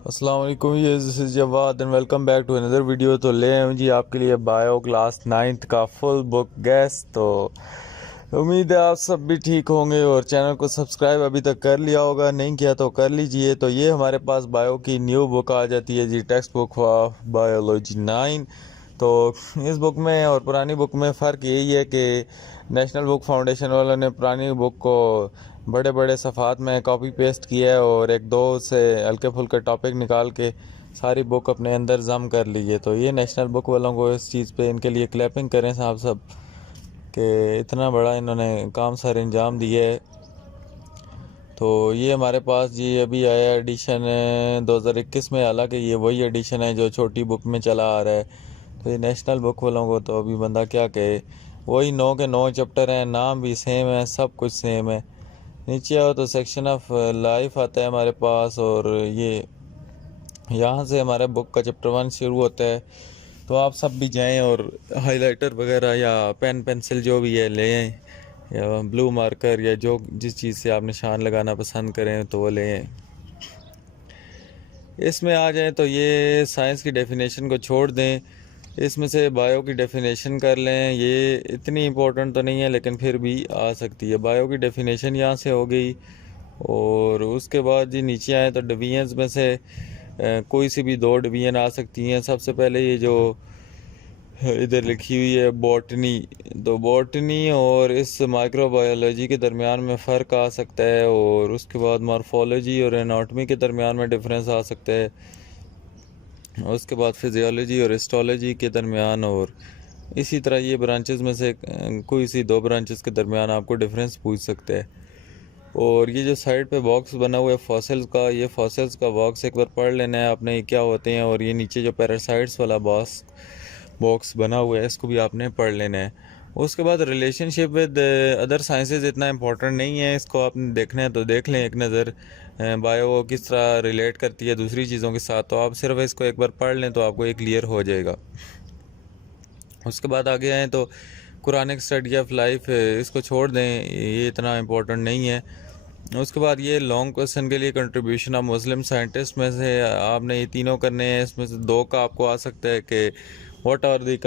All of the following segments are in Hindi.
अस्सलाम वालेकुम, ये this is Jawad and welcome back to another video. तो ले आए हूँ जी आपके लिए बायो क्लास 9th का फुल बुक गैस। तो उम्मीद है आप सब भी ठीक होंगे और चैनल को सब्सक्राइब अभी तक कर लिया होगा, नहीं किया तो कर लीजिए। तो ये हमारे पास बायो की न्यू बुक आ जाती है जी, टेक्स्ट बुक ऑफ बायोलॉजी 9। तो इस बुक में और पुरानी बुक में फ़र्क यही है कि नेशनल बुक फाउंडेशन वालों ने पुरानी बुक को बड़े बड़े सफ़ात में कॉपी पेस्ट किया है और एक दो से हल्के फुल्के टॉपिक निकाल के सारी बुक अपने अंदर जम कर ली है। तो ये नेशनल बुक वालों को इस चीज़ पे इनके लिए क्लैपिंग करें साहब सब, कि इतना बड़ा इन्होंने काम सर अंजाम दिया है। तो ये हमारे पास जी अभी आया एडिशन 2021 में, हालांकि ये वही एडिशन है जो छोटी बुक में चला आ रहा है। तो ये नेशनल बुक वालों को तो अभी बंदा क्या कहे, वही 9 के 9 चैप्टर हैं, नाम भी सेम है, सब कुछ सेम है। नीचे आओ तो सेक्शन ऑफ लाइफ आता है हमारे पास, और ये यहाँ से हमारे बुक का चैप्टर 1 शुरू होता है। तो आप सब भी जाएं और हाइलाइटर वगैरह या पेन पेंसिल जो भी है ले आएँ, या ब्लू मार्कर या जो जिस चीज़ से आप निशान लगाना पसंद करें तो वो ले आएँ। इसमें आ जाएं तो ये साइंस की डेफिनेशन को छोड़ दें, इसमें से बायो की डेफिनेशन कर लें। ये इतनी इम्पोर्टेंट तो नहीं है लेकिन फिर भी आ सकती है। बायो की डेफिनेशन यहाँ से हो गई। और उसके बाद जी नीचे आए तो डिवीजन्स में से कोई सी भी दो डिवीजन आ सकती हैं। सबसे पहले ये जो इधर लिखी हुई है बॉटनी, तो बॉटनी और इस माइक्रोबायोलॉजी के दरमियान में फ़र्क आ सकता है। और उसके बाद मॉर्फोलॉजी और एनाटॉमी के दरमियान में डिफरेंस आ सकता है। उसके बाद फिजियोलॉजी और हिस्टोलॉजी के दरमियान, और इसी तरह ये ब्रांचेस में से कोई सी दो ब्रांचेस के दरमियान आपको डिफरेंस पूछ सकते हैं। और ये जो साइड पे बॉक्स बना हुआ है फॉसिल्स का, ये फॉसिल्स का बॉक्स एक बार पढ़ लेना है आपने, ये क्या होते हैं। और ये नीचे जो पैरासाइट्स वाला बॉक्स बना हुआ है, इसको भी आपने पढ़ लेना है। उसके बाद रिलेशनशिप विद अदर साइंसेज इतना इम्पोर्टेंट नहीं है, इसको आपने देखना है तो देख लें एक नज़र। बायो किस तरह रिलेट करती है दूसरी चीज़ों के साथ, तो आप सिर्फ इसको एक बार पढ़ लें तो आपको ये क्लियर हो जाएगा। उसके बाद आगे आएँ तो कुरानिक स्टडी ऑफ लाइफ, इसको छोड़ दें, ये इतना इम्पोर्टेंट नहीं है। उसके बाद ये लॉन्ग क्वेश्चन के लिए कंट्रीब्यूशन ऑफ मुस्लिम साइंटिस्ट में से आपने ये तीनों करने हैं। इसमें से दो का आपको आ सकता है कि what are the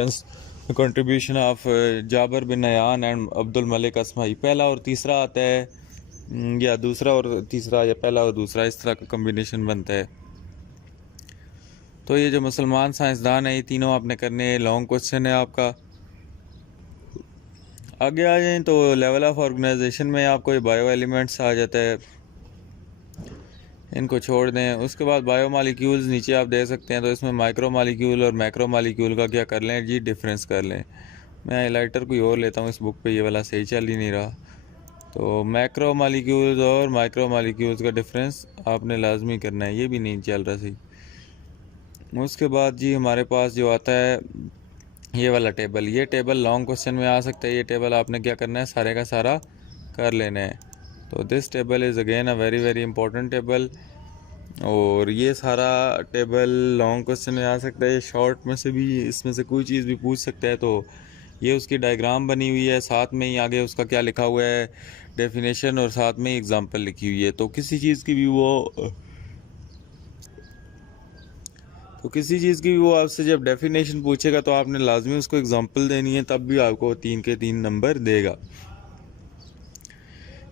contribution of Jabir bin Hayyan and Abdul Malik Asmai. पहला और तीसरा आता है, या दूसरा और तीसरा, या पहला और दूसरा, इस तरह का कम्बिनेशन बनता है। तो ये जो मुसलमान साइंसदान है ये तीनों आपने करने हैं, लॉन्ग क्वेश्चन है आपका। आगे आ जाएं तो लेवल ऑफ ऑर्गेनाइजेशन में आपको ये बायो एलिमेंट्स आ जाता है, इनको छोड़ दें। उसके बाद बायो मालिक्यूल्स नीचे आप दे सकते हैं, तो इसमें माइक्रो मालिक्यूल और मैक्रो मालिक्यूल का क्या कर लें जी, डिफरेंस कर लें। मैं हाइलाइटर कोई और लेता हूँ, इस बुक पे ये वाला सही चल ही नहीं रहा। तो मैक्रो मालिक्यूल्स और माइक्रो मालिक्यूल्स का डिफरेंस आपने लाजमी करना है, ये भी नहीं चल रहा सही। उसके बाद जी हमारे पास जो आता है ये वाला टेबल, ये टेबल लॉन्ग क्वेश्चन में आ सकता है। ये टेबल आपने क्या करना है, सारे का सारा कर लेना है। तो this table is again a very very important table. और ये सारा टेबल लॉन्ग क्वेश्चन में आ सकता है, शॉर्ट में से भी इसमें से कोई चीज़ भी पूछ सकता है। तो ये उसकी डायग्राम बनी हुई है, साथ में ही आगे उसका क्या लिखा हुआ है, डेफिनेशन, और साथ में ही एग्जांपल लिखी हुई है। तो किसी चीज़ की भी वो आपसे जब डेफिनेशन पूछेगा तो आपने लाजमी उसको एग्जांपल देनी है, तब भी आपको 3 के 3 नंबर देगा।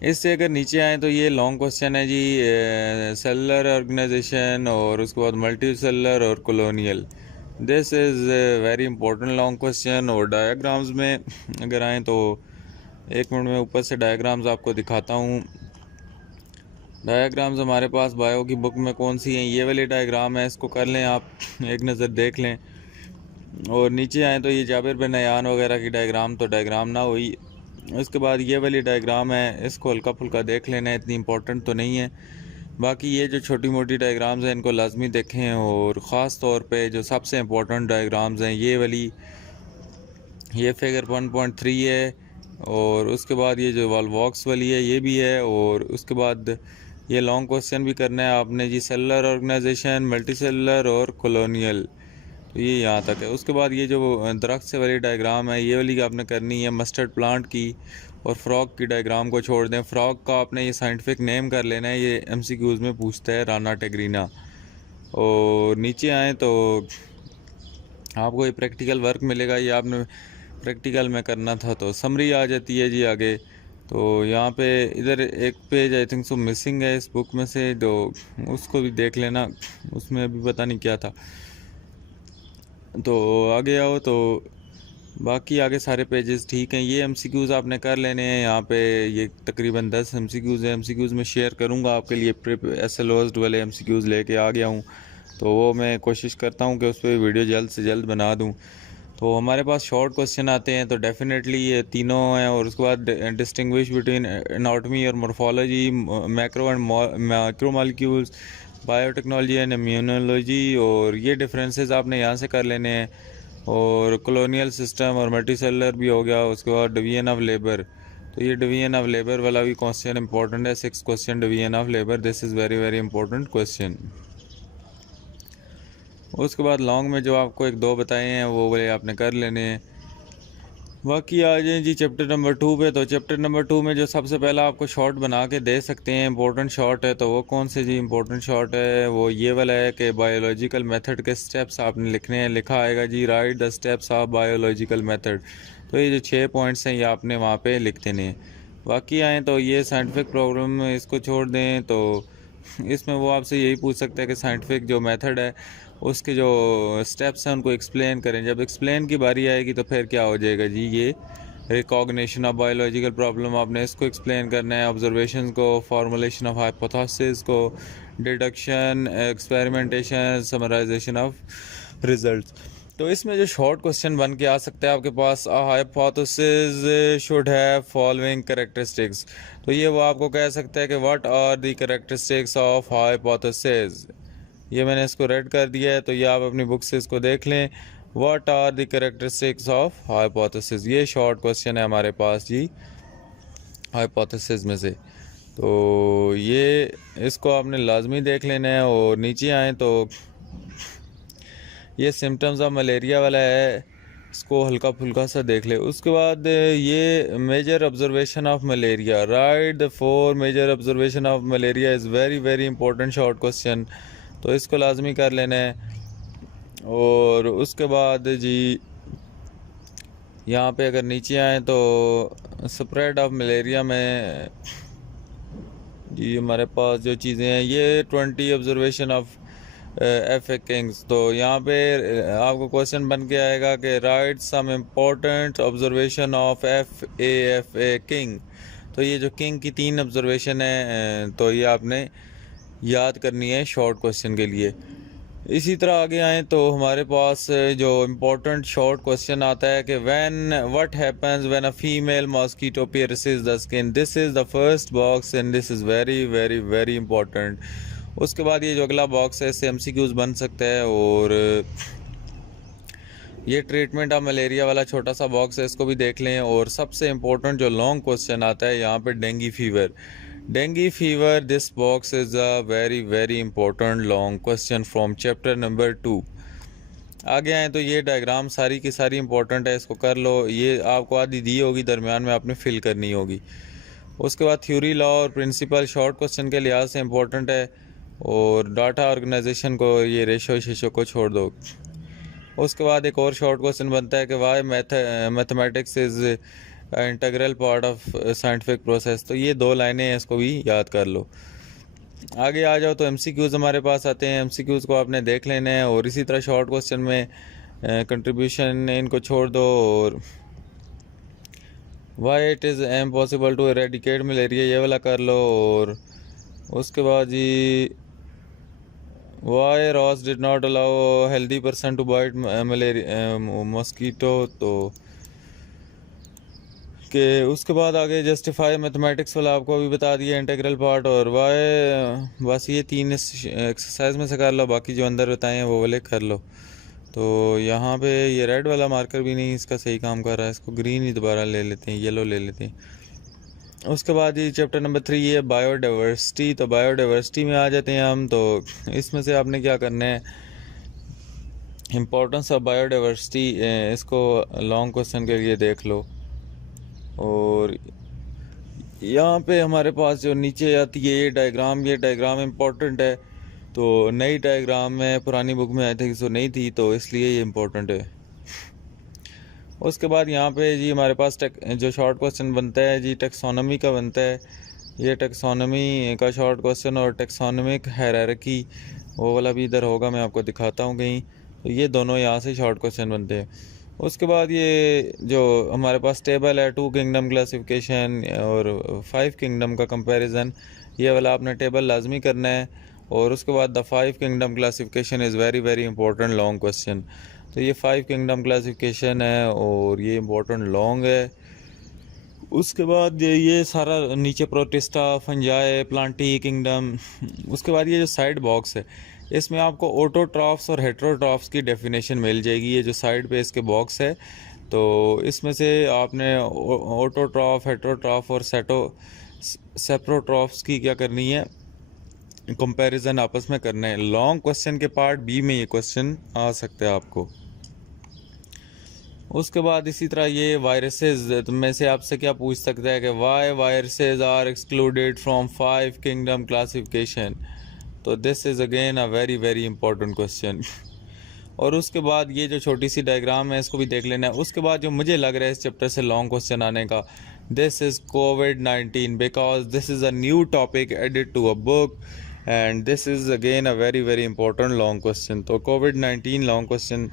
इससे अगर नीचे आए तो ये लॉन्ग क्वेश्चन है जी, सेलुलर ऑर्गेनाइजेशन और उसके बाद मल्टी सेलुलर और colonial. This is very important long question. और डायग्राम्स में अगर आए तो एक मिनट में ऊपर से डायग्राम्स आपको दिखाता हूँ। डायग्राम्स हमारे पास बायो की बुक में कौन सी हैं, ये वाली डायग्राम है, इसको कर लें आप, एक नज़र देख लें। और नीचे आए तो ये जाबिर बिन नयान वगैरह की डायग्राम तो डायग्राम ना हुई। उसके बाद ये वाली डायग्राम है, इसको हल्का फुल्का देख लेना है, इतनी इंपॉर्टेंट तो नहीं है। बाकी ये जो छोटी मोटी डायग्राम्स हैं इनको लाजमी देखें। और ख़ास तौर पे जो सबसे इम्पोर्टेंट डायग्राम्स हैं ये वाली, ये फिगर 1.3 है। और उसके बाद ये जो वॉल्वॉक्स वाली है ये भी है। और उसके बाद ये लॉन्ग क्वेश्चन भी करना है आपने जी, सेलुलर ऑर्गेनाइजेशन, मल्टी सेलुलर और कॉलोनियल। तो ये यहाँ तक है। उसके बाद ये जो दरख्त से वाली डायग्राम है ये वाली आपने करनी है मस्टर्ड प्लांट की। और फ्रॉग की डायग्राम को छोड़ दें, फ्रॉग का आपने ये साइंटिफिक नेम कर लेना है, ये एमसीक्यूज़ में पूछता है, राना टेग्रीना। और नीचे आएँ तो आपको ये प्रैक्टिकल वर्क मिलेगा, ये आपने प्रैक्टिकल में करना था। तो समरी आ जाती है जी आगे। तो यहाँ पे इधर एक page I think so missing है इस बुक में से, तो उसको भी देख लेना, उसमें अभी पता नहीं क्या था। तो आगे आओ तो बाकी आगे सारे पेजेस ठीक हैं। ये एमसीक्यूज़ आपने कर लेने हैं। यहाँ पे ये तकरीबन 10 एमसीक्यूज़ हैं। एमसीक्यूज़ में शेयर करूँगा आपके लिए, प्रिप एसएलओएस वाले एमसीक्यूज़ लेके आ गया हूँ, तो वो मैं कोशिश करता हूँ कि उस पर वीडियो जल्द से जल्द बना दूँ। तो हमारे पास शॉर्ट क्वेश्चन आते हैं, तो डेफिनेटली ये तीनों हैं। और उसके बाद डिस्टिंग्विश बिटवीन एनाटॉमी और morphology, macro and micro molecules, biotechnology and immunology, और ये डिफरेंसेस आपने यहाँ से कर लेने हैं। और कॉलोनियल सिस्टम और मल्टीसेलुलर भी हो गया। उसके बाद डिवीजन ऑफ लेबर, तो ये डिवीजन ऑफ लेबर वाला भी क्वेश्चन इंपॉर्टेंट है। 6 question division of labour, this is very very important question. उसके बाद लॉन्ग में जो आपको एक दो बताए हैं वो वाले आपने कर लेने हैं। बाकी आ जाए जी चैप्टर नंबर 2 पे। तो चैप्टर नंबर 2 में जो सबसे पहला आपको शॉर्ट बना के दे सकते हैं, इंपॉर्टेंट शॉर्ट है, तो वो कौन से जी इंपॉर्टेंट शॉर्ट है, वो ये वाला है कि बायोलॉजिकल मेथड के स्टेप्स आपने लिखने हैं। लिखा आएगा जी write the steps of biological method. तो ये जो 6 पॉइंट्स हैं ये आपने वहाँ पे लिख देने हैं। बाकी आएँ तो ये साइंटिफिक प्रॉब्लम इसको छोड़ दें, तो इसमें वो आपसे यही पूछ सकता है कि साइंटिफिक जो मेथड है उसके जो स्टेप्स हैं उनको एक्सप्लेन करें। जब एक्सप्लेन की बारी आएगी तो फिर क्या हो जाएगा जी, ये रिकॉग्निशन ऑफ बायोलॉजिकल प्रॉब्लम आपने इसको एक्सप्लेन करना है, ऑब्जर्वेशन को, फॉर्मुलेशन ऑफ हाइपोथेसिस को, deduction, experimentation, summarization of results. तो इसमें जो शॉर्ट क्वेश्चन बन के आ सकता है आपके पास, hypothesis should have following characteristics. तो ये वो आपको कह सकता है कि what are the characteristics of hypothesis. ये मैंने इसको रेड कर दिया है, तो ये आप अपनी बुक से इसको देख लें। What are the characteristics of hypothesis, ये शॉर्ट क्वेश्चन है हमारे पास जी हाइपोथेसिस में से। तो ये इसको आपने लाजमी देख लेना है। और नीचे आए तो ये सिम्टम्स ऑफ मलेरिया वाला है, इसको हल्का फुल्का सा देख ले। उसके बाद ये major observation of malaria, right the 4 major observation of malaria is very very important short question, तो इसको लाजमी कर लेना है। और उसके बाद जी यहाँ पे अगर नीचे आए तो स्प्रेड ऑफ मलेरिया में जी हमारे पास जो चीज़ें हैं, ये 20 observation of F A kings. तो यहाँ पे आपको क्वेश्चन बन के आएगा कि right some important observation of F A king. तो ये जो किंग की 3 ऑब्जर्वेशन है, तो ये आपने याद करनी है शॉर्ट क्वेश्चन के लिए। इसी तरह आगे आए तो हमारे पास जो इम्पोर्टेंट शॉर्ट क्वेश्चन आता है कि when what happens when a female mosquito pierces the skin, this is the first box and this is very very very important. उसके बाद ये जो अगला बॉक्स है इससे एमसीक्यूज बन सकता है। और ये ट्रीटमेंट ऑफ मलेरिया वाला छोटा सा बॉक्स है, इसको भी देख लें। और सबसे इम्पोर्टेंट जो लॉन्ग क्वेश्चन आता है यहाँ पे dengue fever, dengue fever, this box is a very very important long question from chapter number 2। आगे आए तो ये डायग्राम सारी की सारी इंपॉर्टेंट है, इसको कर लो। ये आपको आधी दी होगी, दरमियान में आपने फिल करनी होगी। उसके बाद थ्योरी, लॉ और प्रिंसिपल शॉर्ट क्वेश्चन के लिहाज से इंपॉर्टेंट है। और डाटा ऑर्गेनाइजेशन को, ये रेशो शेशो को छोड़ दो। उसके बाद एक और शॉर्ट क्वेश्चन बनता है कि why mathematics is integral part of scientific process. तो ये 2 लाइनें हैं, इसको भी याद कर लो। आगे आ जाओ तो एमसीक्यूज़ हमारे पास आते हैं, एमसीक्यूज़ को आपने देख लेना है। और इसी तरह शॉर्ट क्वेश्चन में कंट्रीब्यूशन इनको छोड़ दो। और why it is impossible to eradicate malaria, ये वाला कर लो। और उसके बाद जी why Ross did not allow healthy person to bite malaria mosquito, तो कि उसके बाद आगे जस्टिफाई मैथमेटिक्स वाला आपको अभी बता दिया, इंटीग्रल पार्ट। और वाई, बस ये 3 एक्सरसाइज में से कर लो, बाकी जो अंदर बताए हैं वो वाले कर लो। तो यहाँ पे ये रेड वाला मार्कर भी नहीं इसका सही काम कर रहा है, इसको ग्रीन ही दोबारा ले लेते हैं, येलो ले लेते हैं। उसके बाद ये चैप्टर नंबर 3 ये बायोडाइवर्सिटी। तो बायोडाइवर्सिटी में आ जाते हैं हम। तो इसमें से आपने क्या करना है, इम्पोर्टेंस ऑफ बायोडाइवर्सिटी, इसको लॉन्ग क्वेश्चन के लिए देख लो। और यहाँ पे हमारे पास जो नीचे आती है ये डायग्राम इम्पोर्टेंट है। तो नई डायग्राम में पुरानी बुक में आई थिंक सो नहीं थी, तो इसलिए ये इम्पोर्टेंट है। उसके बाद यहाँ पे जी हमारे पास जो शॉर्ट क्वेश्चन बनता है जी टेक्सोनॉमी का बनता है। ये टेक्सोनॉमी का शॉर्ट क्वेश्चन और टेक्सोनॉमिक हायरार्की वो वाला भी इधर होगा, मैं आपको दिखाता हूँ कहीं। तो ये दोनों यहाँ से शॉर्ट क्वेश्चन बनते हैं। उसके बाद ये जो हमारे पास टेबल है 2 किंगडम क्लासिफिकेशन और 5 किंगडम का कंपैरिजन, ये वाला आपने टेबल लाजमी करना है। और उसके बाद the 5 kingdom classification is very very important long question. तो ये 5 किंगडम क्लासिफिकेशन है और ये इंपॉर्टेंट लॉन्ग है। उसके बाद ये सारा नीचे प्रोटिस्टा, फंजाई, प्लांटी किंगडम। उसके बाद ये जो साइड बॉक्स है इसमें आपको ऑटोट्रॉफ्स और हेट्रोट्रॉफ्स की डेफिनेशन मिल जाएगी। ये जो साइड पे इसके बॉक्स है, तो इसमें से आपने ऑटोट्रॉफ, हेट्रोट्रॉफ और सेप्रोट्रॉफ्स की क्या करनी है, कंपैरिजन आपस में करना है। लॉन्ग क्वेश्चन के पार्ट बी में ये क्वेश्चन आ सकते हैं आपको। उसके बाद इसी तरह ये वायरसेस में से आपसे क्या पूछ सकता है कि why viruses are excluded from 5 kingdom classification. तो this is again a very very important question. और उसके बाद ये जो छोटी सी डायग्राम है इसको भी देख लेना है। उसके बाद जो मुझे लग रहा है इस चैप्टर से लॉन्ग क्वेश्चन आने का, दिस इज़ कोविड-19 because this is a new topic added to a book and this is again a very very important long question. तो कोविड-19 लॉन्ग क्वेश्चन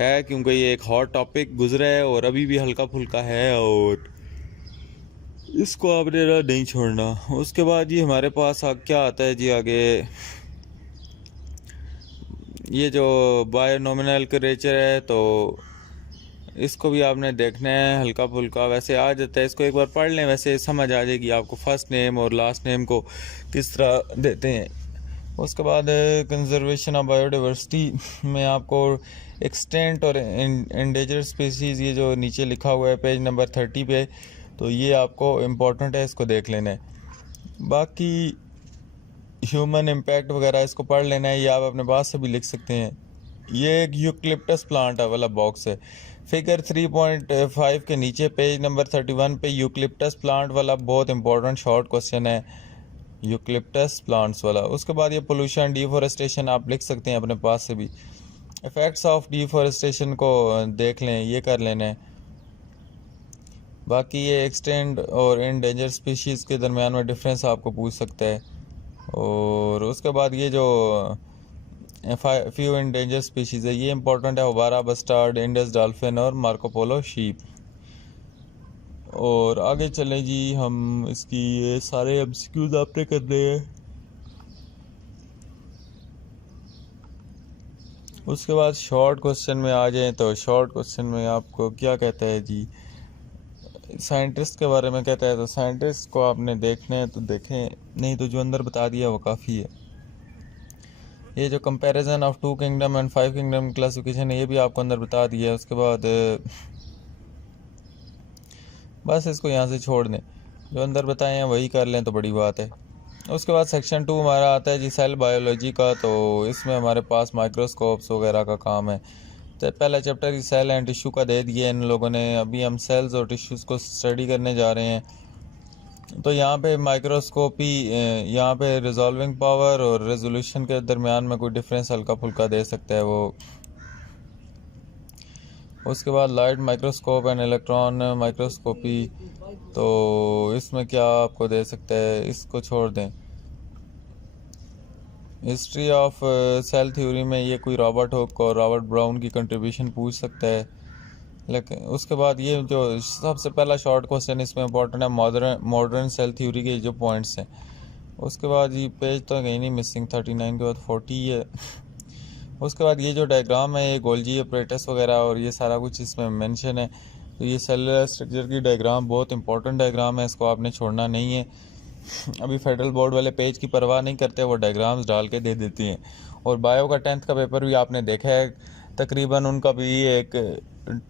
है क्योंकि ये एक हॉट टॉपिक गुजरा है और अभी भी हल्का फुल्का है और इसको आपने ना नहीं छोड़ना। उसके बाद जी हमारे पास क्या आता है जी आगे, ये जो बायोनॉमिनल करेचर है, तो इसको भी आपने देखना है हल्का फुल्का, वैसे आ जाता है, इसको एक बार पढ़ लें, वैसे समझ आ जाएगी आपको फर्स्ट नेम और लास्ट नेम को किस तरह देते हैं। उसके बाद कंजर्वेशन ऑफ बायोडाइवर्सिटी में आपको एक्सटेंट और एंडेंजर्ड स्पीसीज़, ये जो नीचे लिखा हुआ है पेज नंबर 30 पे, तो ये आपको इम्पोर्टेंट है, इसको देख लेना है। बाकी ह्यूमन इम्पैक्ट वगैरह इसको पढ़ लेना है, ये आप अपने पास से भी लिख सकते हैं। ये एक यूक्लिप्टस प्लांट वाला बॉक्स है, फिगर 3.5 के नीचे पेज नंबर 31 पे यूक्लिप्टस प्लांट वाला बहुत इंपॉर्टेंट शॉर्ट क्वेश्चन है, यूक्लिप्टस प्लांट्स वाला। उसके बाद ये पोल्यूशन, डिफॉरेस्टेशन आप लिख सकते हैं अपने पास से भी। इफ़ेक्ट्स ऑफ डिफॉरेस्टेशन को देख लें, ये कर लेना है। बाकी ये एक्सटेंड और एंडेंजर स्पीशीज़ के दरमियान में डिफरेंस आपको पूछ सकता है। और उसके बाद ये जो फ्यू एंडेंजर स्पीशीज़ है, ये इंपॉर्टेंट है, हुबारा बस्टार्ड, इंडस डॉल्फिन और मार्कोपोलो शीप। और आगे चलें जी, हम इसकी ये सारे एमसीक्यूज़ आपने करने हैं। उसके बाद शॉर्ट क्वेश्चन में आ जाएं, तो शॉर्ट क्वेश्चन में आपको क्या कहता है जी, साइंटिस्ट के बारे में कहता है, तो साइंटिस्ट को आपने देखना है तो देखें, नहीं तो जो अंदर बता दिया वो काफ़ी है। ये जो comparison of 2 kingdom and 5 kingdom classification है, ये भी आपको अंदर बता दिया है। उसके बाद बस इसको यहाँ से छोड़ दें, जो अंदर बताए हैं वही कर लें तो बड़ी बात है। उसके बाद सेक्शन 2 हमारा आता है जी सेल बायोलॉजी का, तो इसमें हमारे पास माइक्रोस्कोप्स वगैरह का काम है। तो पहला चैप्टर ही सेल एंड टिश्यू का दे दिया इन लोगों ने, अभी हम सेल्स और टिश्यूज़ को स्टडी करने जा रहे हैं। तो यहाँ पे माइक्रोस्कोपी, यहाँ पे रिजॉल्विंग पावर और रेजोल्यूशन के दरमियान में कोई डिफरेंस हल्का फुल्का दे सकता है वो। उसके बाद light microscope and electron microscopy, तो इसमें क्या आपको दे सकता है, इसको छोड़ दें। हिस्ट्री ऑफ सेल थ्योरी में ये कोई रॉबर्ट हुक और रॉबर्ट ब्राउन की कंट्रीब्यूशन पूछ सकता है। लेकिन उसके बाद ये जो सबसे पहला शॉर्ट क्वेश्चन इसमें इंपॉर्टेंट है, मॉडर्न सेल थ्योरी के जो पॉइंट्स हैं। उसके बाद ये पेज तो कहीं नहीं मिसिंग, 39 के बाद 40 है। उसके बाद ये जो डायग्राम है, ये गोल्जी ऑपरेटस वगैरह और ये सारा कुछ इसमें मेंशन है। तो ये सेलुलर स्ट्रक्चर की डायग्राम बहुत इंपॉर्टेंट डायग्राम है, इसको आपने छोड़ना नहीं है। अभी फेडरल बोर्ड वाले पेज की परवाह नहीं करते, वो डायग्राम्स डाल के दे देती हैं। और बायो का 10th का पेपर भी आपने देखा है, तकरीबन उनका भी एक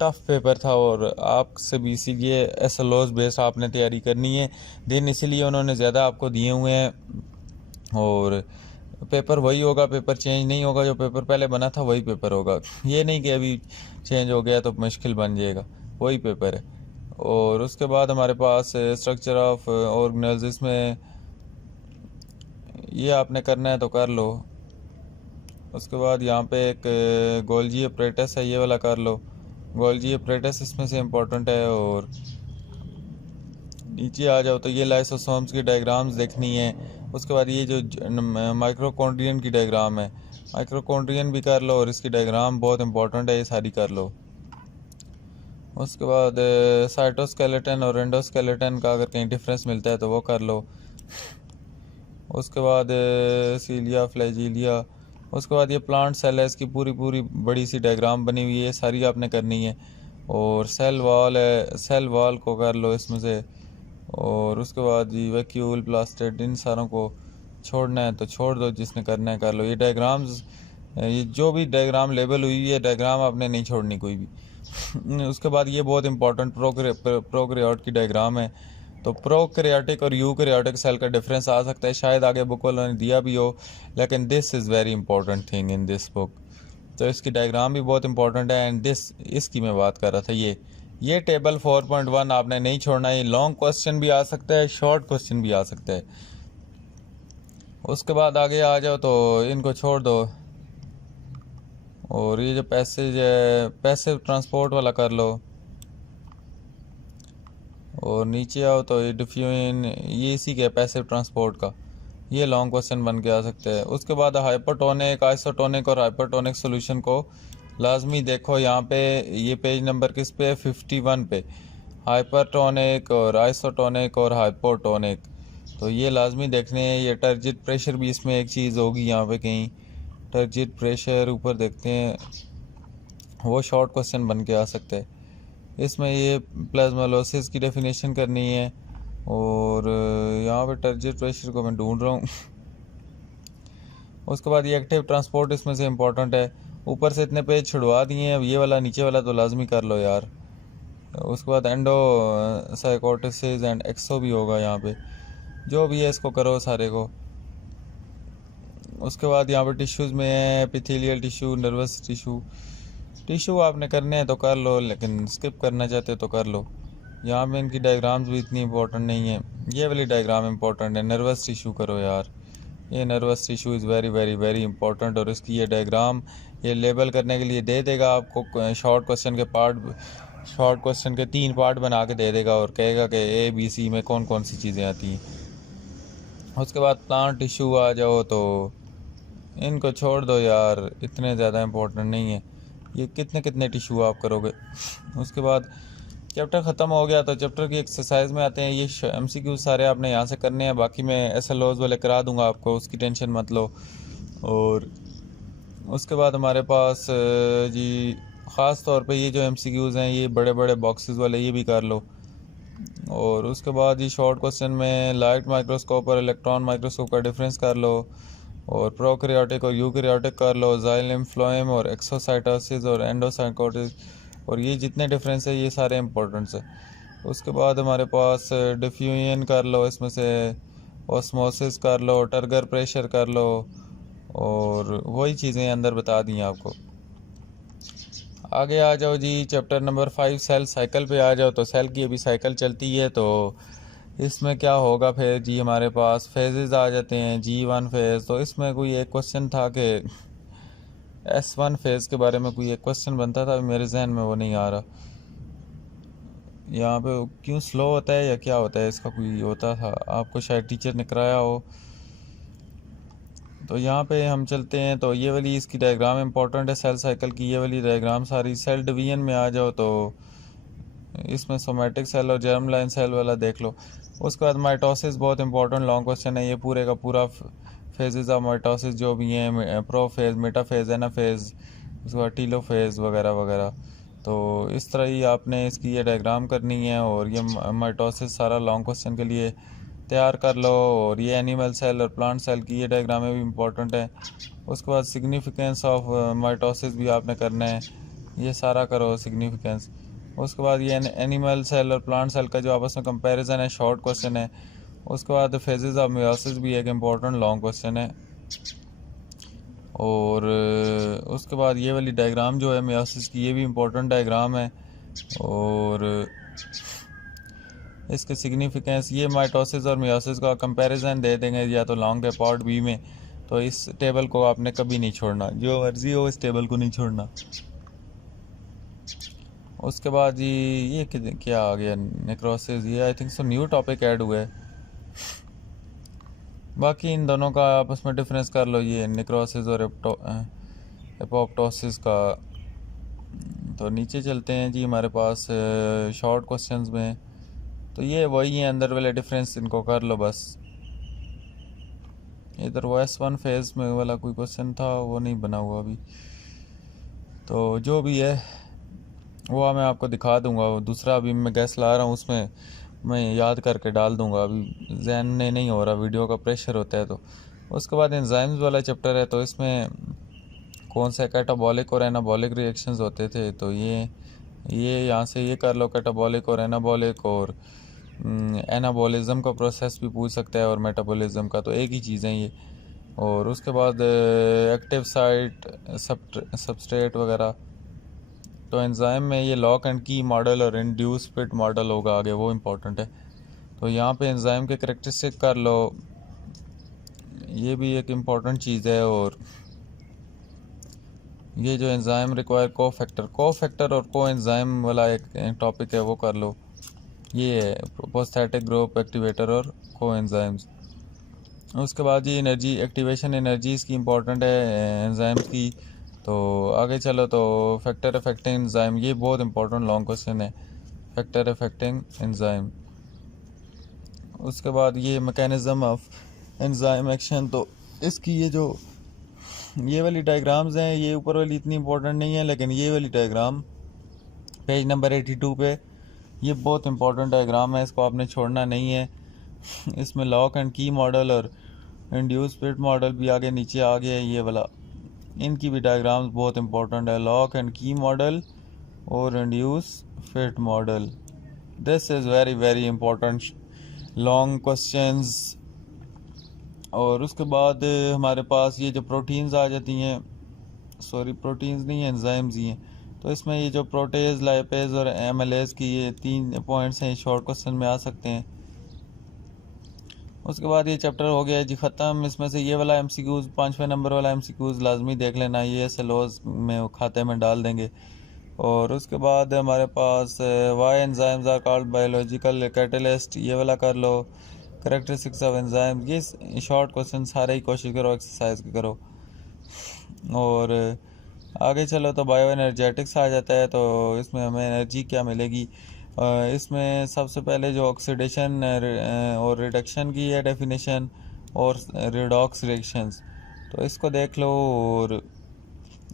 टफ़ पेपर था और आपसे भी इसीलिए एसएलओस बेस्ड आपने तैयारी करनी है। दिन इसलिए उन्होंने ज़्यादा आपको दिए हुए हैं और पेपर वही होगा, पेपर चेंज नहीं होगा, जो पेपर पहले बना था वही पेपर होगा। ये नहीं कि अभी चेंज हो गया तो मुश्किल बन जाएगा, वही पेपर है। और उसके बाद हमारे पास स्ट्रक्चर ऑफ ऑर्गेनेल्स, इसमें ये आपने करना है तो कर लो। उसके बाद यहाँ पे एक गोल्जी अपरेटस है, ये वाला कर लो। गोल्जी अपरेटस इसमें से इम्पोर्टेंट है। और नीचे आ जाओ तो ये लाइसोसोम्स की डायग्राम्स देखनी है। उसके बाद ये जो माइक्रोकॉन्ड्रियन की डायग्राम है, माइक्रोकॉन्ड्रियन भी कर लो और इसकी डायग्राम बहुत इंपॉर्टेंट है, ये सारी कर लो। उसके बाद साइटोस्केलेटन और एंडोस्केलेटन का अगर कहीं डिफरेंस मिलता है तो वो कर लो। उसके बाद सीलिया फ्लैजिलिया। उसके बाद ये प्लांट सेल है, इसकी पूरी पूरी बड़ी सी डायग्राम बनी हुई है, सारी आपने करनी है। और सेल वॉल है, सेल वॉल को कर लो इसमें से। और उसके बाद ये वैक्यूल प्लास्टिड, इन सारों को छोड़ना है तो छोड़ दो, जिसने करना है कर लो। ये डायग्राम्स, ये जो भी डायग्राम लेबल हुई है डायग्राम आपने नहीं छोड़नी कोई भी। उसके बाद ये बहुत इंपॉर्टेंट प्रोकैरियोट की डायग्राम है। तो प्रोकैरियोटिक और यूकैरियोटिक सेल का डिफरेंस आ सकता है, शायद आगे बुक वालों ने दिया भी हो, लेकिन this is very important thing in this book. तो इसकी डायग्राम भी बहुत इंपॉर्टेंट है। एंड इसकी मैं बात कर रहा था, ये टेबल 4.1 आपने नहीं छोड़ना है। लॉन्ग क्वेश्चन भी आ सकता है, शॉर्ट क्वेश्चन भी आ सकता है। उसके बाद आगे आ जाओ तो इनको छोड़ दो। और ये जो पैसेज है, पैसिव ट्रांसपोर्ट वाला कर लो। और नीचे आओ तो ये डिफ्यूजन, ये इसी के पैसिव ट्रांसपोर्ट का, ये लॉन्ग क्वेश्चन बन के आ सकते हैं। उसके बाद हाइपरटोनिक, आइसोटोनिक और हाइपरटोनिक सॉल्यूशन को लाजमी देखो। यहाँ पे ये पेज नंबर किस पे है, 51 पे। हाइपरटोनिक और आइसोटोनिक और हाइपोटोनिक, तो ये लाजमी देखने हैं। ये टर्जिट प्रेशर भी इसमें एक चीज़ होगी यहाँ पे कहीं, टर्जिट प्रेशर ऊपर देखते हैं, वो शॉर्ट क्वेश्चन बन के आ सकते हैं। इसमें ये प्लाज्मोलोसिस की डेफिनेशन करनी है। और यहाँ पे टर्जिट प्रेशर को मैं ढूंढ रहा हूँ। उसके बाद ये एक्टिव ट्रांसपोर्ट इसमें से इम्पोर्टेंट है। ऊपर से इतने पेज छुड़वा दिए हैं, अब ये वाला नीचे वाला तो लाजमी कर लो यार। उसके बाद एंडो साइकोटिसिस एंड एक्सो भी होगा यहाँ पे, जो भी है इसको करो सारे को। उसके बाद यहाँ पे टिश्यूज़ में है एपिथेलियल टिश्यू, नर्वस टिश्यू आपने करने हैं तो कर लो, लेकिन स्किप करना चाहते हो तो कर लो। यहाँ पे इनकी डायग्राम्स भी इतनी इंपॉर्टेंट नहीं है, ये वाली डायग्राम इंपॉर्टेंट है। नर्वस टिश्यू करो यार, ये nervous tissue is very very very important. और इसकी ये डायग्राम ये लेबल करने के लिए दे देगा आपको, शॉर्ट क्वेश्चन के पार्ट, शॉर्ट क्वेश्चन के 3 पार्ट बना के दे देगा और कहेगा कि ABC में कौन कौन सी चीज़ें आती हैं। उसके बाद प्लांट टिश्यू आ जाओ तो इनको छोड़ दो यार, इतने ज़्यादा इंपॉर्टेंट नहीं है। ये कितने कितने टिश्यू आप करोगे। उसके बाद चैप्टर ख़त्म हो गया तो चैप्टर की एक्सरसाइज में आते हैं। ये MCQ सारे आपने यहाँ से करने हैं, बाकी मैं SLOs वाले करा दूँगा आपको, उसकी टेंशन मत लो। और उसके बाद हमारे पास जी ख़ास तौर पे ये जो MCQs हैं, ये बड़े बड़े बॉक्सेस वाले, ये भी कर लो। और उसके बाद ये शॉर्ट क्वेश्चन में लाइट माइक्रोस्कोप और इलेक्ट्रॉन माइक्रोस्कोप का डिफरेंस कर लो। और प्रोकैरियोटिक और यूकैरियोटिक कर लो, जाइलम फ्लोएम और एक्सोसाइटोसिस और एंडोसाइकोसिस, और ये जितने डिफरेंस है ये सारे इंपॉर्टेंट्स है। उसके बाद हमारे पास डिफ्यूजन कर लो, इसमें से ऑस्मोसिस कर लो, टर्गर प्रेशर कर लो, और वही चीज़ें अंदर बता दी हैं आपको। आगे आ जाओ जी, चैप्टर नंबर 5 सेल साइकिल पे आ जाओ। तो सेल की अभी साइकिल चलती है, तो इसमें क्या होगा फिर जी, हमारे पास फेजेस आ जाते हैं। G1 फेज़, तो इसमें कोई एक क्वेश्चन था कि S1 फेज़ के बारे में कोई एक क्वेश्चन बनता था, मेरे जहन में वो नहीं आ रहा। यहाँ पे क्यों स्लो होता है या क्या होता है, इसका कोई होता था, आपको शायद टीचर ने कराया हो। तो यहाँ पे हम चलते हैं, तो ये वाली इसकी डायग्राम इंपॉर्टेंट है सेल साइकिल की, ये वाली डायग्राम सारी। सेल डिवीजन में आ जाओ तो इसमें सोमेटिक सेल और जर्म लाइन सेल वाला देख लो। उसके बाद माइटोसिस बहुत इंपॉर्टेंट लॉन्ग क्वेश्चन है, ये पूरे का पूरा फेजेस ऑफ माइटोसिस जो भी हैं, प्रोफेज, मेटाफेज, एनाफेज, उसके बाद टीलोफेज वगैरह वगैरह। तो इस तरह ही आपने इसकी ये डायग्राम करनी है। और ये माइटोसिस सारा लॉन्ग क्वेश्चन के लिए तैयार कर लो। और ये एनिमल सेल और प्लांट सेल की ये डायग्रामें भी इंपॉर्टेंट है। उसके बाद सिग्निफिकेंस ऑफ माइटोसिस भी आपने करना है, ये सारा करो सिग्निफिकेंस। उसके बाद ये एनिमल सेल और प्लांट सेल का जो आपस में कंपैरिजन है, शॉर्ट क्वेश्चन है। उसके बाद फेजेस ऑफ मियोसिस भी एक इम्पॉर्टेंट लॉन्ग क्वेश्चन है। और उसके बाद ये वाली डायग्राम जो है मियोसिस की, ये भी इम्पोर्टेंट डायग्राम है। और इसके सिग्निफिकेंस, ये माइटोसिस और मियोसिस का कंपैरिजन दे देंगे या तो लॉन्ग के पार्ट B में, तो इस टेबल को आपने कभी नहीं छोड़ना, जो मर्जी हो इस टेबल को नहीं छोड़ना। उसके बाद जी ये क्या आ गया, नेक्रोसिस, ये I think so new topic add हुआ है। बाकी इन दोनों का आपस में डिफरेंस कर लो, ये नेक्रोसिस और एपोप्टोसिस का। तो नीचे चलते हैं जी, हमारे पास शॉर्ट क्वेश्चंस में तो ये वही है, अंदर वाले डिफरेंस इनको कर लो बस। इधर वो S1 फेज़ में वाला कोई क्वेश्चन था, वो नहीं बना हुआ अभी, तो जो भी है वो मैं आपको दिखा दूंगा। दूसरा अभी मैं गैस ला रहा हूँ, उसमें मैं याद करके डाल दूंगा, अभी जहन में नहीं हो रहा, वीडियो का प्रेशर होता है। तो उसके बाद एंजाइम्स वाला चैप्टर है, तो इसमें कौन सा कैटाबॉलिक और एनाबॉलिक रिएक्शंस होते थे, तो ये यहाँ से ये कर लो, कैटाबॉलिक और एनाबॉलिक, और एनाबॉलिज्म का प्रोसेस भी पूछ सकता है और मेटाबॉलिज्म का, तो एक ही चीज़ है ये। और उसके बाद एक्टिव साइट, सबस्ट्रेट वगैरह। तो एंजाइम में ये लॉक एंड की मॉडल और इंड्यूस फिट मॉडल होगा आगे, वो इम्पोर्टेंट है। तो यहाँ पे एंजाइम के करेक्टरिस्टिक कर लो, ये भी एक इम्पोर्टेंट चीज़ है। और ये जो एंजाइम रिक्वायर को फैक्टर और को एंजाइम वाला एक टॉपिक है, वो कर लो। ये है प्रोपोस्थेटिक ग्रुप एक्टिवेटर और को एंजाइम्स। उसके बाद ये एनर्जी एक्टिवेशन, एनर्जीज की इम्पोर्टेंट है एंजाइम्स की। तो आगे चलो, तो फैक्टर अफेक्टिंग एंजाइम, ये बहुत इंपॉर्टेंट लॉन्ग क्वेश्चन है, फैक्टर अफेक्टिंग एंजाइम। उसके बाद ये मैकेनिज्म ऑफ एंजाइम एक्शन, तो इसकी ये वाली डायग्राम्स हैं, ये ऊपर वाली इतनी इंपॉर्टेंट नहीं है, लेकिन ये वाली डायग्राम पेज नंबर 82 पे, ये बहुत इंपॉर्टेंट डायग्राम है, इसको आपने छोड़ना नहीं है। इसमें लॉक एंड की मॉडल और इंड्यूस फिट मॉडल भी आगे नीचे आ गया है, ये वाला, इनकी भी डायग्राम्स बहुत इंपॉर्टेंट है, लॉक एंड की मॉडल और induce fit model. This is very very important long questions. और उसके बाद हमारे पास ये जो प्रोटीन्स आ जाती हैं, सॉरी प्रोटीन्स नहीं, एंजाइम्स ही हैं। तो इसमें ये जो प्रोटेज, लाइपेज और एमएलएज की ये 3 पॉइंट्स हैं, शॉर्ट क्वेश्चन में आ सकते हैं। उसके बाद ये चैप्टर हो गया जी ख़त्म। इसमें से ये वाला एमसीक्यूज़, 5वें नंबर वाला एमसीक्यूज़ लाजमी देख लेना, ये SLOs में खाते में डाल देंगे। और उसके बाद हमारे पास why enzymes are called biological catalyst, ये वाला कर लो। करेक्टरिस्टिक्स ऑफ एंजाइम, ये शॉर्ट क्वेश्चन सारे ही कोशिश करो एक्सरसाइज करो। और आगे चलो तो बायो एनर्जेटिक्स आ जाता है, तो इसमें हमें एनर्जी क्या मिलेगी। इसमें सबसे पहले जो ऑक्सीडेशन और रिडक्शन की है डेफिनेशन, और रिडॉक्स रिएक्शंस, तो इसको देख लो। और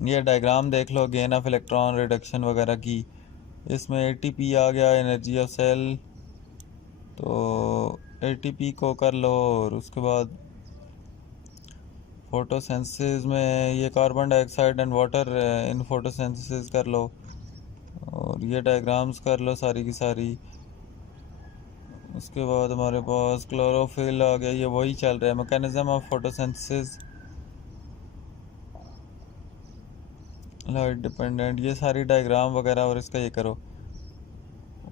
ये डायग्राम देख लो गेन ऑफ इलेक्ट्रॉन, रिडक्शन वगैरह की। इसमें ATP आ गया, एनर्जी ऑफ सेल, तो ATP को कर लो। और उसके बाद फोटोसिंथेसिस में ये carbon dioxide and water in photosynthesis कर लो। और ये डायग्राम्स कर लो सारी की सारी। उसके बाद हमारे पास क्लोरोफिल आ गया, ये वही चल रहा है, mechanism of photosynthesis, light dependent, ये सारी डायग्राम वगैरह और इसका ये करो।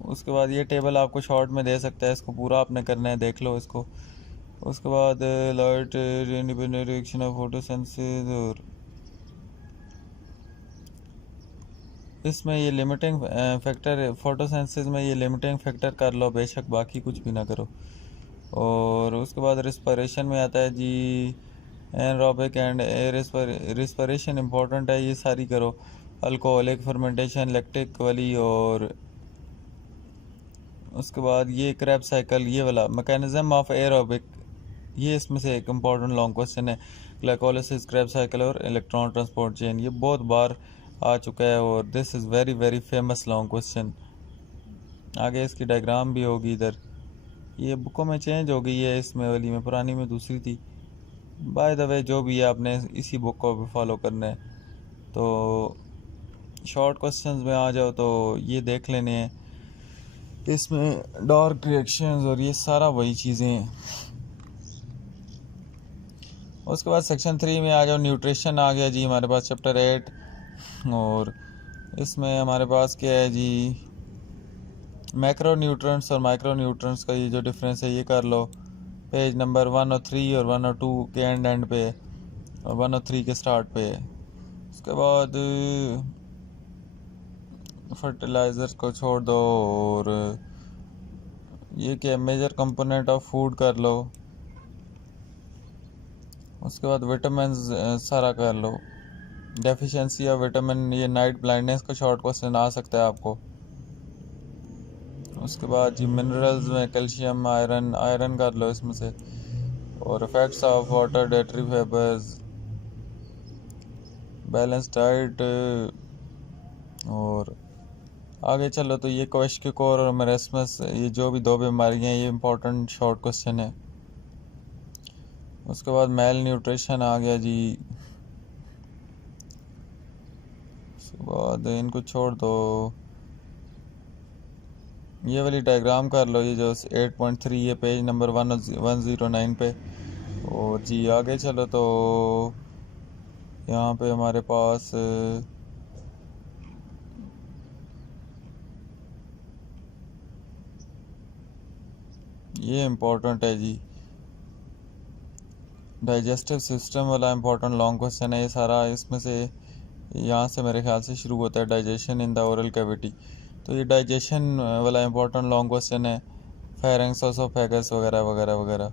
उसके बाद ये टेबल आपको शॉर्ट में दे सकता है, इसको पूरा आपने करना है, देख लो इसको। उसके बाद light independent reaction of photosynthesis, और इसमें ये लिमिटिंग फैक्टर, फोटोसिंथेसिस में ये लिमिटिंग फैक्टर कर लो बेशक, बाकी कुछ भी ना करो। और उसके बाद रिस्पिरेशन में आता है जी एनरोबिक एंड रिस्पिरेशन इंपॉर्टेंट है, ये सारी करो। अल्कोहलिक फर्मेंटेशन, लैक्टिक वाली। और उसके बाद ये क्रैब साइकिल, ये वाला मैकेनिज्म ऑफ एरोबिक, ये इसमें से एक इम्पॉर्टेंट लॉन्ग क्वेश्चन है। ग्लाइकोलिसिस, क्रैब साइकिल और इलेक्ट्रॉन ट्रांसपोर्ट चेन, ये बहुत बार आ चुका है, और this is very very famous long question. आगे इसकी डायग्राम भी होगी इधर, ये बुकों में चेंज हो गई है, इसमें वाली में, पुरानी में दूसरी थी। बाय द वे जो भी है आपने इसी बुक को भी फॉलो करना है। तो शॉर्ट क्वेश्चंस में आ जाओ, तो ये देख लेने हैं, इसमें डार्क रिएक्शंस और ये सारा वही चीज़ें हैं। उसके बाद सेक्शन 3 में आ जाओ, न्यूट्रिशन आ गया जी हमारे पास, चैप्टर 8। और इसमें हमारे पास क्या है जी, मैक्रो न्यूट्रिएंट्स और माइक्रो न्यूट्रिएंट्स का ये जो डिफरेंस है, ये कर लो। पेज नंबर 103 और 102 के एंड पे। 103 के स्टार्ट पे है। उसके बाद फर्टिलाइज़र को छोड़ दो और ये क्या मेजर कंपोनेंट ऑफ फूड कर लो। उसके बाद विटामिन सारा कर लो। डेफिशिएंसी ऑफ विटामिन, ये नाइट ब्लाइंडनेस का शॉर्ट क्वेश्चन आ सकता है आपको। उसके बाद जी मिनरल्स में कैल्शियम, आयरन, आयरन कर लो इसमें से। और effects of water, dietary fibres, balance diet. और आगे चलो तो ये क्वेश्चन और मेरेस्मस, ये जो भी दो बीमारियां, ये इंपॉर्टेंट शॉर्ट क्वेश्चन है। उसके बाद मेल न्यूट्रिशन आ गया जी। उसके बाद इनको छोड़ दो, ये वाली डायग्राम कर लो, ये जो 8.3, ये पेज नंबर 109 पे। और जी आगे चलो तो यहाँ पे हमारे पास ये इम्पोर्टेंट है जी, डाइजेस्टिव सिस्टम वाला इम्पोर्टेंट लॉन्ग क्वेश्चन है ये सारा। इसमें से यहाँ से मेरे ख्याल से शुरू होता है, digestion in the oral cavity. तो ये डाइजेशन वाला इम्पोर्टेंट लॉन्ग क्वेश्चन है, फेरेंक्स, ओसोफेगस वगैरह वगैरह वगैरह।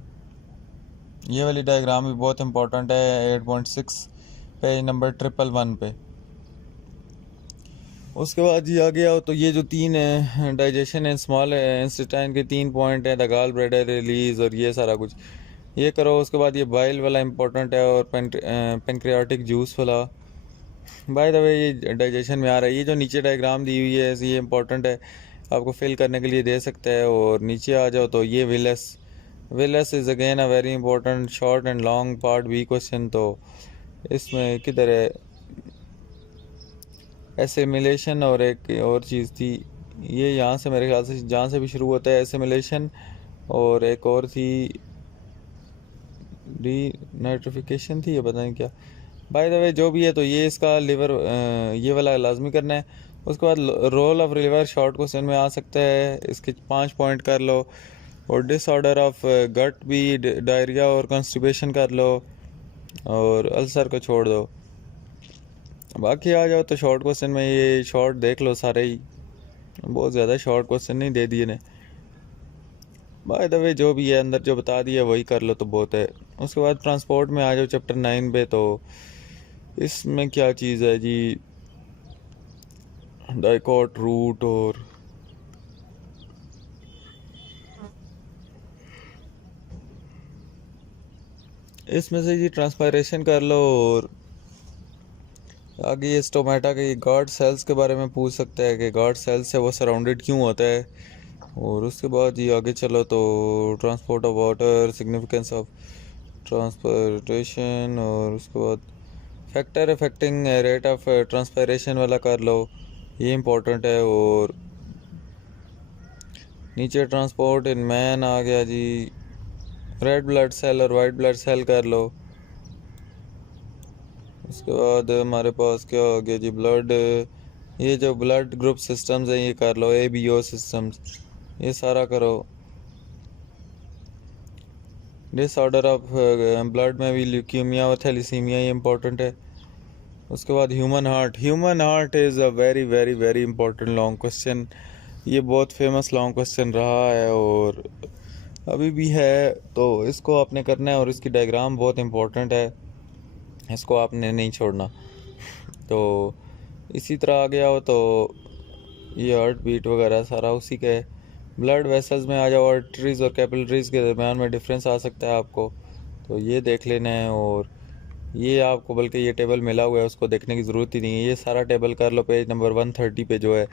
ये वाली डायग्राम भी बहुत इंपॉर्टेंट है, 8.6 पेज नंबर 111 पे। उसके बाद जी आ गया तो ये जो तीन है डाइजेशन एंड स्मॉल इंटेस्टाइन के 3 पॉइंट हैं, द गॉल ब्लैडर रिलीज और ये सारा कुछ ये करो। उसके बाद ये बाइल वाला इंपॉर्टेंट है और पेनक्रियाटिक जूस वाला। बाय द वे ये डाइजेशन में आ रहा है। ये जो नीचे डायग्राम दी हुई है ये इंपॉर्टेंट है, आपको फिल करने के लिए दे सकता है। और नीचे आ जाओ तो ये villus is again a very important short and long part B question. तो इसमें किधर है एसिमिलेशन, और एक और चीज़ थी ये यहाँ से मेरे ख्याल से जहाँ से भी शुरू होता है एसिमिलेशन, और एक और थी डी नाइट्रिफिकेशन थी, ये पता नहीं क्या। बाय द वे जो भी है तो ये इसका लिवर ये वाला लाजमी करना है। उसके बाद role of liver short question में आ सकता है, इसके 5 पॉइंट कर लो। और डिसऑर्डर ऑफ गट भी, डायरिया और कॉन्स्टिपेशन कर लो, और अल्सर को छोड़ दो। बाकी आ जाओ तो शॉर्ट क्वेश्चन में ये शॉर्ट देख लो सारे ही, बहुत ज़्यादा शॉर्ट क्वेश्चन नहीं दे दिए ने। बाय द वे जो भी है अंदर जो बता दिया वही कर लो तो बहुत है। उसके बाद ट्रांसपोर्ट में आ जाओ चैप्टर 9 पे। तो इसमें क्या चीज़ है जी, डाइकॉट रूट, और इसमें से जी ट्रांसपायरेशन कर लो। और आगे ये स्टोमेटा के गार्ड सेल्स के बारे में पूछ सकता है कि गार्ड सेल्स से वो सराउंडेड क्यों होता है। और उसके बाद जी आगे चलो तो transport of water, significance of transportation, और उसके बाद factor affecting rate of transpiration वाला कर लो, ये इंपॉर्टेंट है। और नीचे ट्रांसपोर्ट इन मैन आ गया जी, रेड ब्लड सेल और वाइट ब्लड सेल कर लो। उसके बाद हमारे पास क्या आ गया जी, ब्लड, ये जो ब्लड ग्रुप सिस्टम्स हैं ये कर लो, ABO सिस्टम्स, ये सारा करो। डिसऑर्डर ऑफ ब्लड में भी ल्यूकीमिया और थैलीसीमिया, ये इंपॉर्टेंट है। उसके बाद human heart is a very very very important long question. ये बहुत फेमस लॉन्ग क्वेश्चन रहा है और अभी भी है, तो इसको आपने करना है। और इसकी डायग्राम बहुत इंपॉर्टेंट है, इसको आपने नहीं छोड़ना। तो इसी तरह आ गया हो तो ये हार्ट बीट वगैरह सारा उसी के। ब्लड वेसल्स में आ जाओ, आर्टरीज और कैपिलरीज के दरमियान में डिफरेंस आ सकता है आपको, तो ये देख लेना है। और ये आपको बल्कि ये टेबल मिला हुआ है उसको देखने की ज़रूरत ही नहीं है, ये सारा टेबल कर लो पेज नंबर 130 पे जो है।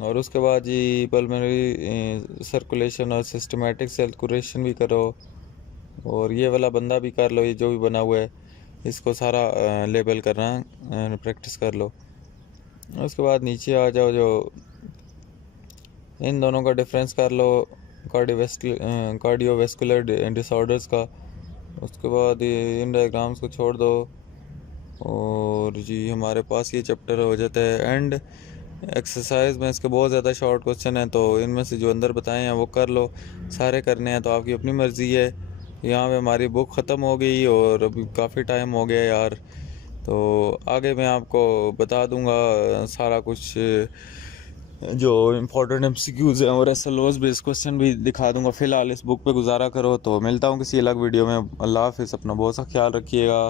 और उसके बाद जी पल्मोनरी सर्कुलेशन और सिस्टमेटिक सर्कुलेशन भी करो, और ये वाला बंदा भी कर लो, ये जो भी बना हुआ है इसको सारा लेबल करना प्रैक्टिस कर लो। उसके बाद नीचे आ जाओ, जो इन दोनों का डिफरेंस कर लो, कार्डियोवेस्कुलर डिसऑर्डर्स का। उसके बाद इन डायग्राम्स को छोड़ दो और जी हमारे पास ये चैप्टर हो जाता है एंड। एक्सरसाइज में इसके बहुत ज़्यादा शॉर्ट क्वेश्चन हैं, तो इनमें से जो अंदर बताए हैं वो कर लो, सारे करने हैं तो आपकी अपनी मर्ज़ी है। यहाँ पे हमारी बुक ख़त्म हो गई और अभी काफ़ी टाइम हो गया यार। तो आगे मैं आपको बता दूंगा सारा कुछ, जो इम्पोर्टेंट एमसीक्यूज़ हैं और एसएलओज बेस्ड क्वेश्चन भी दिखा दूंगा। फ़िलहाल इस बुक पे गुजारा करो, तो मिलता हूँ किसी अलग वीडियो में। अल्लाह हाफिज़, अपना बहुत सा ख्याल रखिएगा।